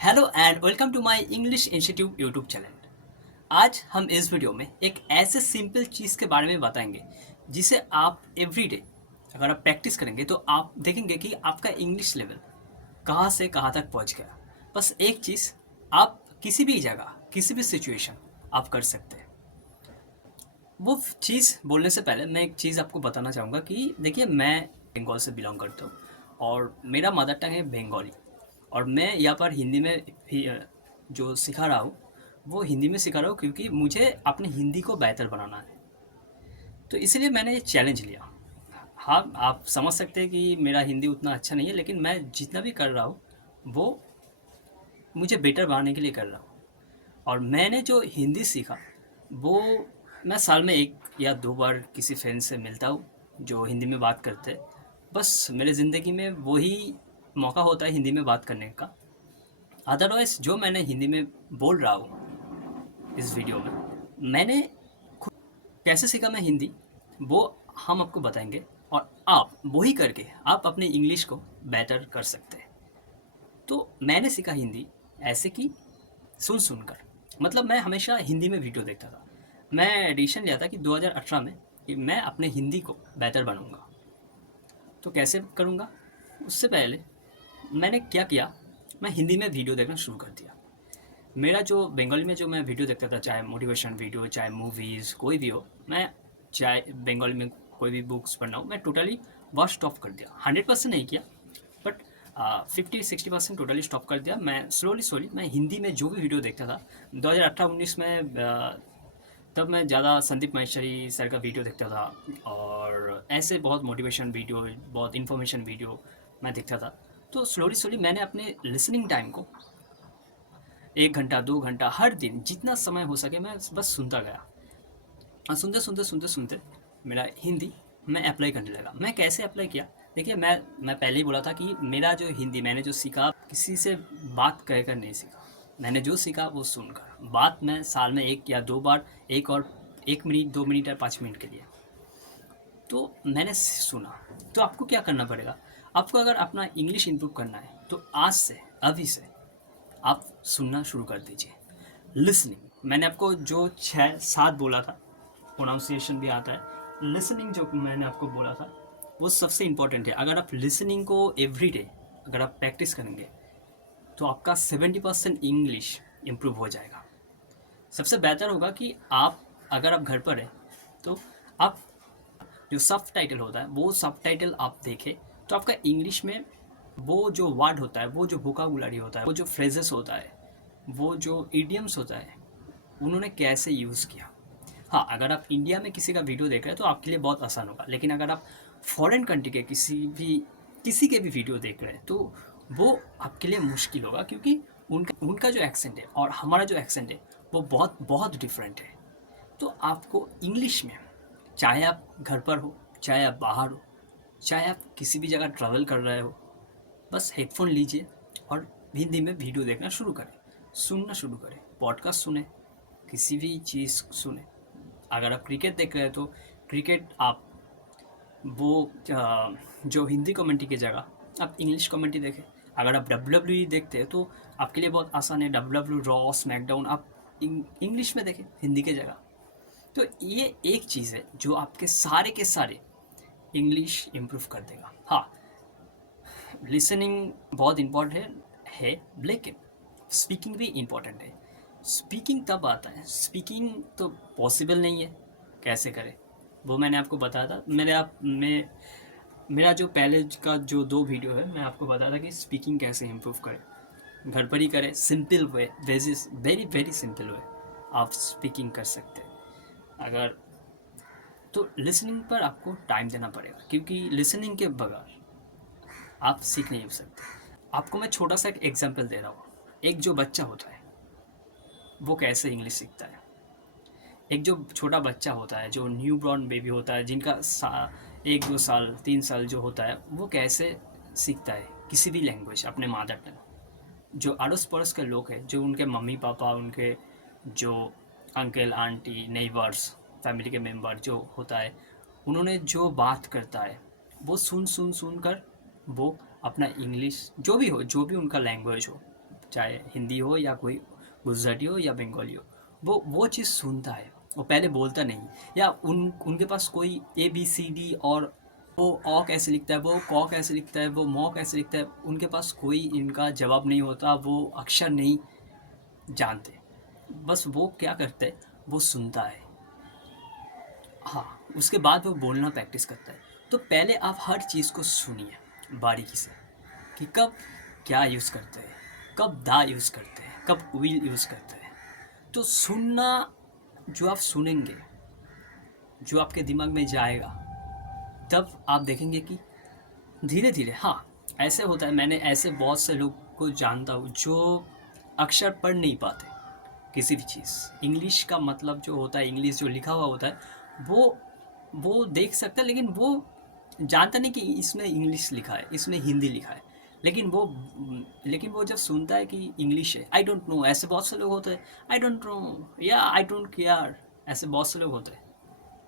Hello and welcome to my English institute YouTube channel. आज हम इस वीडियो में एक ऐसे सिंपल चीज़ के बारे में बताएंगे जिसे आप एवरीडे अगर आप प्रैक्टिस करेंगे तो आप देखेंगे कि आपका इंग्लिश लेवल कहाँ से कहाँ तक पहुँच गया। बस एक चीज़, आप किसी भी जगह किसी भी सिचुएशन आप कर सकते हैं। वो चीज़ बोलने से पहले मैं एक चीज़ आपको बताना चाहूँगा कि देखिए, मैं बंगाल से बिलोंग करता हूँ और मेरा मदर टंग है बंगाली। और मैं यहाँ पर हिंदी में भी जो सिखा रहा हूँ वो हिंदी में सिखा रहा हूँ क्योंकि मुझे अपनी हिंदी को बेहतर बनाना है। तो इसलिए मैंने ये चैलेंज लिया। हाँ, आप समझ सकते हैं कि मेरा हिंदी उतना अच्छा नहीं है, लेकिन मैं जितना भी कर रहा हूँ वो मुझे बेटर बनाने के लिए कर रहा हूँ। और मैंने जो हिंदी सीखा वो मैं साल में 1 या 2 बार किसी फ्रेंड से मिलता हूँ जो हिंदी में बात करते हैं। बस मेरे ज़िंदगी में वही मौका होता है हिंदी में बात करने का। अदरवाइज़ जो मैंने हिंदी में बोल रहा हूँ इस वीडियो में, मैंने खुद कैसे सीखा मैं हिंदी, वो हम आपको बताएंगे। और आप वही करके आप अपने इंग्लिश को बेटर कर सकते हैं। तो मैंने सीखा हिंदी ऐसे कि सुन सुनकर। मतलब मैं हमेशा हिंदी में वीडियो देखता था। मैं डिसीजन लिया था कि 2018 में कि मैं अपने हिंदी को बेहतर बनाऊंगा। तो कैसे करूंगा, उससे पहले मैंने क्या किया, मैं हिंदी में वीडियो देखना शुरू कर दिया। मेरा जो बंगाली में जो मैं वीडियो देखता था, चाहे मोटिवेशन वीडियो, चाहे मूवीज़, कोई भी हो, मैं चाहे बंगाली में कोई भी बुक्स पढ़ना हो, मैं टोटली वह स्टॉप कर दिया। 100% नहीं किया, बट 50-60% टोटली स्टॉप कर दिया। मैं स्लोली स्लोली मैं हिंदी में जो भी वीडियो देखता था 2018-19 में, तब मैं ज़्यादा संदीप माहेश्वरी सर का वीडियो देखता था और ऐसे बहुत मोटिवेशन वीडियो, बहुत इन्फॉर्मेशन वीडियो मैं देखता था। तो स्लोली स्लोली मैंने अपने लिसनिंग टाइम को 1 घंटा 2 घंटा हर दिन जितना समय हो सके मैं बस सुनता गया। और सुनते मेरा हिंदी मैं अप्लाई करने लगा। मैं कैसे अप्लाई किया, देखिए, मैं पहले ही बोला था कि मेरा जो हिंदी मैंने जो सीखा किसी से बात कह कर नहीं सीखा। मैंने जो सीखा वो सुनकर। बात मैं साल में 1 या 2 बार, एक और 1 मिनट 2 मिनट या 5 मिनट के लिए, तो मैंने सुना। तो आपको क्या करना पड़ेगा, आपको अगर अपना इंग्लिश इम्प्रूव करना है तो आज से, अभी से आप सुनना शुरू कर दीजिए। लिसनिंग मैंने आपको जो 6-7 बोला था, प्रोनाउंसिएशन भी आता है। लिसनिंग जो मैंने आपको बोला था वो सबसे इम्पोर्टेंट है। अगर आप लिसनिंग को एवरीडे अगर आप प्रैक्टिस करेंगे तो आपका 70% इंग्लिश इम्प्रूव हो जाएगा। सबसे बेहतर होगा कि आप, अगर आप घर पर हैं तो आप जो सब टाइटल होता है वो सब टाइटल आप देखें, तो आपका इंग्लिश में वो जो वर्ड होता है, वो जो वोकाबुलरी होता है, वो जो फ्रेजेस होता है, वो जो इडियम्स होता है, उन्होंने कैसे यूज़ किया। हाँ, अगर आप इंडिया में किसी का वीडियो देख रहे हैं तो आपके लिए बहुत आसान होगा, लेकिन अगर आप फॉरेन कंट्री के किसी के भी वीडियो देख रहे हैं तो वो आपके लिए मुश्किल होगा, क्योंकि उनका उनका जो एक्सेंट है और हमारा जो एक्सेंट है वो बहुत बहुत डिफरेंट है। तो आपको इंग्लिश में, चाहे आप घर पर हो, चाहे आप बाहर हो, चाहे आप किसी भी जगह ट्रैवल कर रहे हो, बस हेडफोन लीजिए और हिंदी में वीडियो देखना शुरू करें, सुनना शुरू करें, पॉडकास्ट सुने, किसी भी चीज़ सुने। अगर आप क्रिकेट देख रहे हैं तो क्रिकेट आप वो जो हिंदी कमेंट्री की जगह आप इंग्लिश कमेंट्री देखें। अगर आप WWE देखते हैं तो आपके लिए बहुत आसान है, WWE, रॉ, स्मैकडाउन आप इंग्लिश में देखें हिंदी के जगह। तो ये एक चीज़ है जो आपके सारे के सारे इंग्लिश इम्प्रूव कर देगा। हाँ, लिसनिंग बहुत इम्पोर्टेंट है, लेकिन स्पीकिंग भी इम्पोर्टेंट है। स्पीकिंग तब आता है, स्पीकिंग तो पॉसिबल नहीं है, कैसे करें वो मैंने आपको बताया था। मेरा जो पहले का जो 2 वीडियो है, मैं आपको बताया था कि स्पीकिंग कैसे इम्प्रूव करें। घर पर ही करें, simple way, very very simple way आप स्पीकिंग कर सकते हैं। अगर तो लिसनिंग पर आपको टाइम देना पड़ेगा, क्योंकि लिसनिंग के बगैर आप सीख नहीं सकते। आपको मैं छोटा सा एक एग्जांपल दे रहा हूँ। एक जो बच्चा होता है वो कैसे इंग्लिश सीखता है। एक जो छोटा बच्चा होता है, जो न्यू बॉर्न बेबी होता है, जिनका 1-2 साल 3 साल जो होता है, वो कैसे सीखता है किसी भी लैंग्वेज, अपने मदर टंग। जो अड़ोस पड़ोस के लोग हैं, जो उनके मम्मी पापा, उनके जो अंकल आंटी, नेबर्स, फैमिली के मेम्बर जो होता है, उन्होंने जो बात करता है वो सुन सुन सुन कर वो अपना इंग्लिश, जो भी हो, जो भी उनका लैंग्वेज हो, चाहे हिंदी हो या कोई गुजराती हो या बंगाली हो, वो चीज़ सुनता है, वो पहले बोलता नहीं। या उनके पास कोई ABCD और वो ऑ कैसे लिखता है, वो कॉ कैसे लिखता है, वो मॉ कैसे लिखता है, उनके पास कोई इनका जवाब नहीं होता, वो अक्षर नहीं जानते। बस वो क्या करता है, वो सुनता है। हाँ, उसके बाद वो बोलना प्रैक्टिस करता है। तो पहले आप हर चीज़ को सुनिए बारीकी से कि कब क्या यूज़ करते हैं, कब दा यूज़ करते हैं, कब विल यूज़ करते हैं। तो सुनना, जो आप सुनेंगे, जो आपके दिमाग में जाएगा, तब आप देखेंगे कि धीरे धीरे, हाँ, ऐसे होता है। मैंने ऐसे बहुत से लोग को जानता हूँ जो अक्षर पढ़ नहीं पाते किसी भी चीज़। इंग्लिश का मतलब जो होता है, इंग्लिश जो लिखा हुआ होता है, वो देख सकता है, लेकिन वो जानता नहीं कि इसमें इंग्लिश लिखा है, इसमें हिंदी लिखा है। लेकिन वो जब सुनता है कि इंग्लिश है, आई डोंट नो, ऐसे बहुत से लोग होते हैं, आई डोंट नो या आई डोंट केयर, ऐसे बहुत से लोग होते हैं।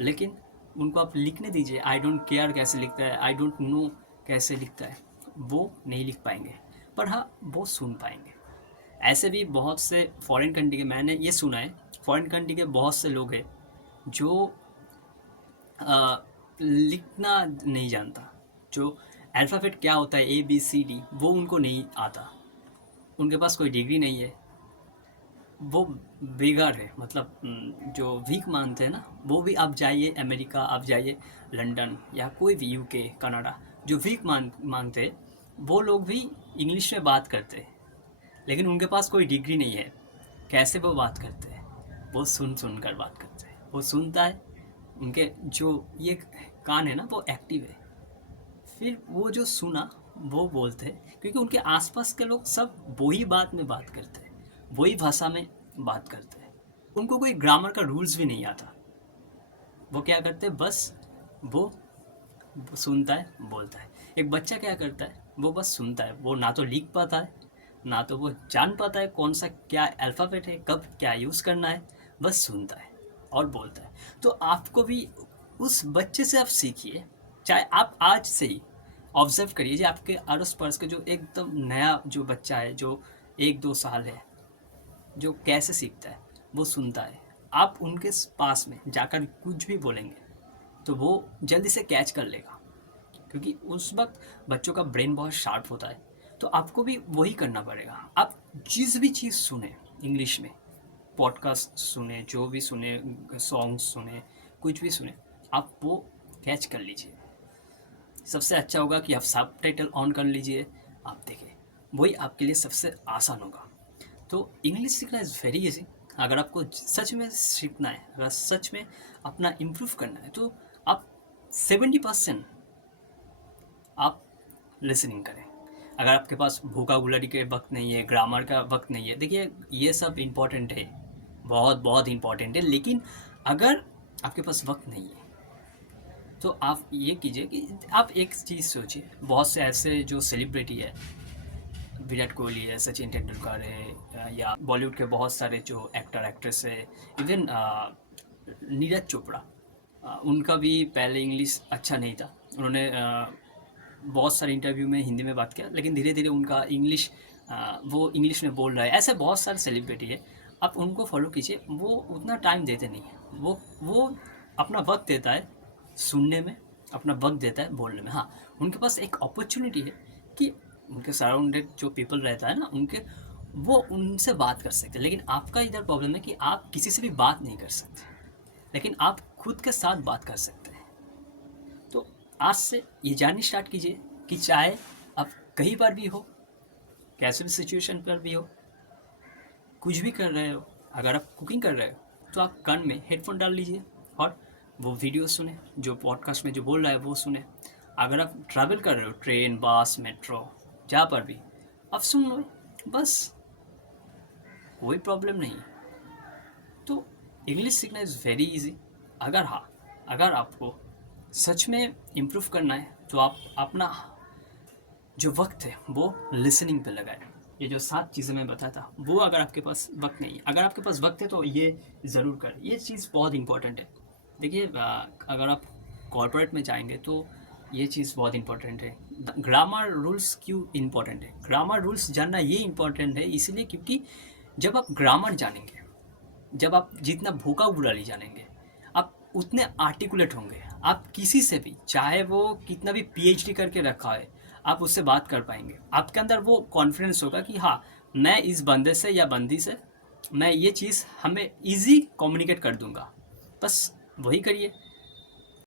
लेकिन उनको आप लिखने दीजिए, आई डोंट केयर कैसे लिखता है, आई डोंट नो कैसे लिखता है, वो नहीं लिख पाएंगे, पर हाँ, वो सुन पाएंगे। ऐसे भी बहुत से फॉरेन कंट्री के, मैंने ये सुना है, फॉरेन कंट्री के बहुत से लोग हैं जो लिखना नहीं जानता, जो अल्फ़ाबेट क्या होता है ABCD, वो उनको नहीं आता, उनके पास कोई डिग्री नहीं है, वो बेकार है। मतलब जो वीक मानते हैं ना, वो भी, आप जाइए अमेरिका, आप जाइए लंदन या कोई भी UK कनाडा, जो वीक मांगते हैं, वो लोग भी इंग्लिश में बात करते हैं, लेकिन उनके पास कोई डिग्री नहीं है। कैसे वो बात करते हैं, वो सुन सुन कर बात करते हैं, वो सुनता है, उनके जो ये कान है ना, वो एक्टिव है, फिर वो जो सुना वो बोलते हैं, क्योंकि उनके आसपास के लोग सब वही बात में बात करते हैं, वही भाषा में बात करते हैं, उनको कोई ग्रामर का रूल्स भी नहीं आता। वो क्या करते हैं, बस वो सुनता है, बोलता है। एक बच्चा क्या करता है, वो बस सुनता है, वो ना तो लिख पाता है, ना तो वो जान पाता है कौन सा क्या अल्फ़ाबेट है, कब क्या यूज़ करना है, बस सुनता है और बोलता है। तो आपको भी उस बच्चे से आप सीखिए, चाहे आप आज से ही ऑब्ज़र्व करिए जो आपके अड़ोस पड़ोस के जो एकदम नया जो बच्चा है, जो 1-2 साल है, जो कैसे सीखता है, वो सुनता है। आप उनके पास में जाकर कुछ भी बोलेंगे तो वो जल्दी से कैच कर लेगा, क्योंकि उस वक्त बच्चों का ब्रेन बहुत शार्प होता है। तो आपको भी वही करना पड़ेगा। आप जिस भी चीज़ सुने इंग्लिश में, पॉडकास्ट सुने, जो भी सुने, सॉन्ग्स सुने, कुछ भी सुने, आप वो कैच कर लीजिए। सबसे अच्छा होगा कि आप सबटाइटल ऑन कर लीजिए, आप देखें, वही आपके लिए सबसे आसान होगा। तो इंग्लिश सीखना इज़ वेरी ईजी। अगर आपको सच में सीखना है, अगर सच में अपना इम्प्रूव करना है, तो आप 70% आप लिसनिंग करें। अगर आपके पास वोकाबुलरी के वक्त नहीं है, ग्रामर का वक्त नहीं है, देखिए ये सब इम्पॉर्टेंट है, बहुत बहुत इम्पॉर्टेंट है, लेकिन अगर आपके पास वक्त नहीं है तो आप ये कीजिए कि आप एक चीज़ सोचिए, बहुत से ऐसे जो सेलिब्रिटी है, विराट कोहली है, सचिन तेंदुलकर है, या बॉलीवुड के बहुत सारे जो एक्टर एक्ट्रेस है, इवन नीरज चोपड़ा, उनका भी पहले इंग्लिश अच्छा नहीं था। उन्होंने बहुत सारे इंटरव्यू में हिंदी में बात किया, लेकिन धीरे धीरे उनका इंग्लिश, वो इंग्लिश में बोल रहा है। ऐसे बहुत सारे सेलिब्रिटी है, आप उनको फॉलो कीजिए। वो उतना टाइम देते नहीं है, वो अपना वक्त देता है सुनने में, अपना वक्त देता है बोलने में। हाँ, उनके पास एक अपॉर्चुनिटी है कि उनके सराउंडेड जो पीपल रहता है ना, वो उनसे बात कर सकते हैं। लेकिन आपका इधर प्रॉब्लम है कि आप किसी से भी बात नहीं कर सकते, लेकिन आप खुद के साथ बात कर सकते हैं। तो आज से ये जाननी स्टार्ट कीजिए कि चाहे आप कहीं पर भी हो, कैसे भी सिचुएशन पर भी हो, कुछ भी कर रहे हो, अगर आप कुकिंग कर रहे हो तो आप कान में हेडफोन डाल लीजिए और वो वीडियो सुने, जो पॉडकास्ट में जो बोल रहा है वो सुने। अगर आप ट्रैवल कर रहे हो, ट्रेन, बस, मेट्रो, जहाँ पर भी, आप सुन लो, बस, कोई प्रॉब्लम नहीं। तो इंग्लिश सीखना इज़ वेरी इजी। अगर आपको सच में इम्प्रूव करना है तो आप अपना जो वक्त है वो लिसनिंग पे लगाएं। ये जो 7 चीज़ें मैं बताया था, वो अगर आपके पास वक्त नहीं है, अगर आपके पास वक्त है तो ये ज़रूर करें। ये चीज़ बहुत इंपॉर्टेंट है। देखिए, अगर आप कॉर्पोरेट में जाएंगे तो ये चीज़ बहुत इम्पोर्टेंट है। ग्रामर रूल्स क्यों इम्पोर्टेंट है? ग्रामर रूल्स जानना ये इम्पोर्टेंट है इसलिए क्योंकि जब आप ग्रामर जानेंगे, जब आप जितना वोकाबुलरी जानेंगे, आप उतने आर्टिकुलेट होंगे। आप किसी से भी, चाहे वो कितना भी पीएचडी करके रखा है, आप उससे बात कर पाएंगे। आपके अंदर वो कॉन्फिडेंस होगा कि हाँ, मैं इस बंदे से या बंदी से मैं ये चीज़ हमें ईज़ी कम्युनिकेट कर दूंगा। बस वही करिए।